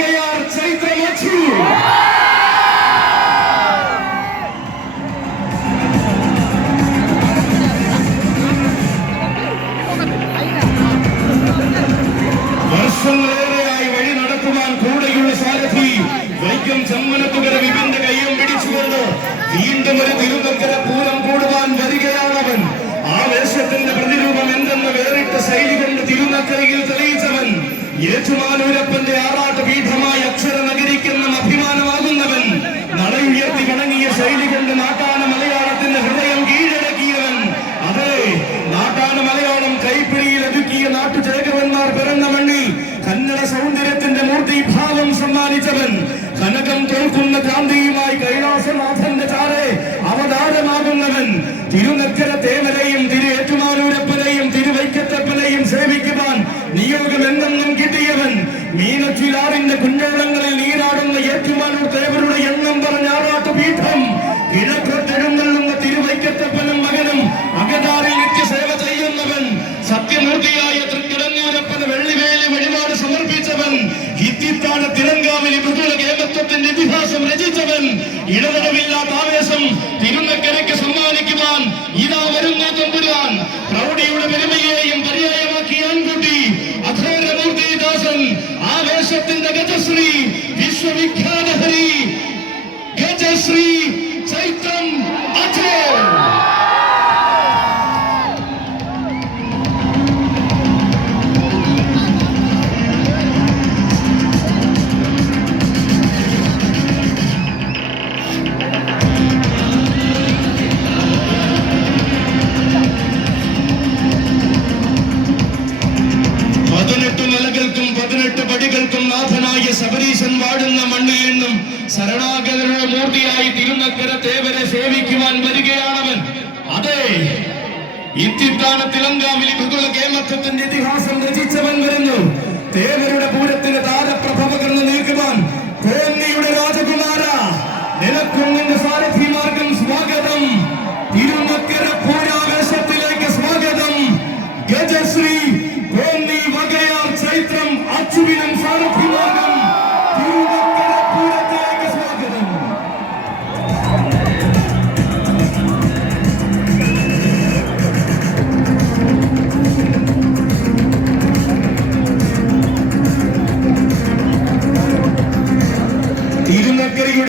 വരികയാർ ചൈത്രമച്ചു. വർഷങ്ങളേറെയായി വഴി നടത്തുവാൻ കൂടെയുള്ള സാരഥി വൈക്കം ചമ്മനത്തുകര വിപിന്റെ കയ്യും പിടിച്ചുകൊണ്ട് വീണ്ടും ഒരു തിരുനക്കര പൂരം കൂടുവാൻ വരികയാണവൻ. ആവേശത്തിന്റെ പ്രതിരൂപം എന്തെന്ന് വേറിട്ട ശൈലി കൊണ്ട് തിരുനക്കരയിൽ തെളിയിച്ചവൻ. ഏറ്റുമാനൂരപ്പന്റെ ആറാട്ട് പീഠമായി അക്ഷര നഗരിക്കുന്ന അഭിമാനമാകുന്നവൻ. നടയുയർത്തി വണങ്ങിയ ശൈലി കൊണ്ട് നാട്ടാന മലയാളത്തിന്റെ ഹൃദയം കീഴടക്കിയവൻ. അതെ, നാട്ടാന മലയാളം കൈപ്പിടിയിൽ ഒതുക്കിയ നാട്ടുചേകവന്മാർ പിറന്ന മണ്ണിൽ കന്നഡ സൗന്ദര്യത്തിന്റെ മൂർത്തിഭാവം സമ്മാനിച്ചവൻ. കനകം തോൽക്കുന്ന കാന്തിയുമായി കൈലാസനാഥന്റെ ചാരെ അവതാരമാകുന്നവൻ. തിരുനക്കര തേവരെയും തിരു ഏറ്റുമാനൂരപ്പനെയും തിരുവൈക്കത്തപ്പനെയും സേവിക്കുവാൻ നിയോഗം എന്നെന്നും കിട്ടിയവൻ. മീനച്ചിലാറിന്റെ കുഞ്ഞോളങ്ങളിൽ നീരാടുന്ന ഏറ്റുമാനൂർ തേവരുടെ എണ്ണം പറഞ്ഞ ആറാട്ട് പീഠം. കിഴക്കോട്ടെഴുന്നള്ളുന്ന തിരുവൈക്കത്തപ്പനും മകനും അകതാറിൽ നിത്യസേവ ചെയ്യുന്നവൻ. സത്യമൂർത്തിയായ തൃക്കിടങ്ങൂരപ്പന് വെള്ളിവേലി വഴിപാട് സമർപ്പിച്ചവൻ. ഹിത്തിത്താഴ തിരങ്കാവിലി മൃദുല കേമത്വത്തിന്റെ ഇതിഹാസം രചിച്ചവൻ. ഇടതടവില്ലാത്ത ആവേശം തിരുനക്കരയ്ക്ക് സമ്മാനിക്കുവാൻ ഇതാ വരുന്നു തമ്പുരാൻ. പ്രൗഢിയുടെ പെരുമയെയും പര്യായമാക്കി ആൺകുട്ടി അഘോരമൂർത്തിദാസൻ. ആവേശത്തിന്റെ ഗജശ്രീ വിശ്വവിഖ്യാത ഹരി ഗജശ്രീ ചൈത്രം അജോ. 18 മലകൾക്കും 18 പടികൾക്കും നാഥനായ ശബരീശൻ വാടുന്ന മണ്ണിൽ നിന്നും ശരണാഗതരുടെ മൂർത്തിയായി തിരുനക്കര തേവരെ സേവിക്കുവാൻ വരികയാണവൻ. അതെ, ഇത്തിത്താന തിലങ്കാവിലി മൃദുല കേമത്വത്തിന്റെ ഇതിഹാസം രചിച്ചവൻ.